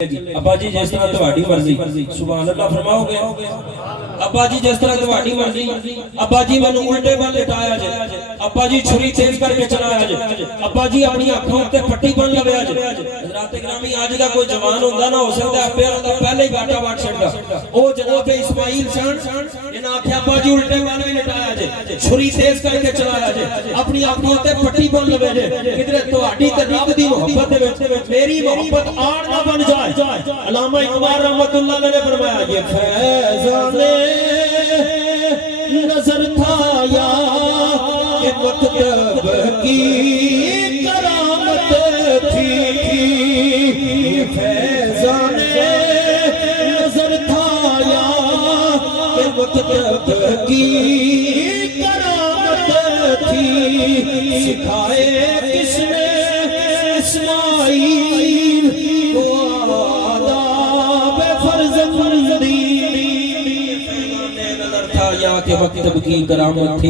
ابا جی جس طرح تہاڈی مرضی سبحان اللہ فرماؤ گے ابا جی جس طرح تہاڈی مرضی ابا جی مینوں الٹے بن لٹایا جے ابا جی چھری تیز کر کے چلایا جے ابا جی اپنی اکھاں تے پٹی بن لویا جے حضرات گرامی اج دا کوئی جوان ہوندا نا ہو سکدا ہے پیروں دا پہلے ہی گاٹا واٹ چھڑدا او جناب اسماعیل سن انہاں آکھیا ابا جی الٹے بن بھی لٹایا جے چھری تیز کر کے چلایا جے اپنی اکھاں تے پٹی بن لویا جے کدھر تہاڈی تے رب دی محبت دے وچ میری محبت آڑ نہ بن جائے علامہ اقبال رحمت اللہ علیہ نے فرمایا یہ فیضان نظر تھا یا کہ مکتب کی کرامت تھی یہ فیضان نظر تھا یا کہ مکتب کی کرامت تھی سکھائے کس نے اسماعیل نظر تھا یا کہ مکتب کی کرامت تھی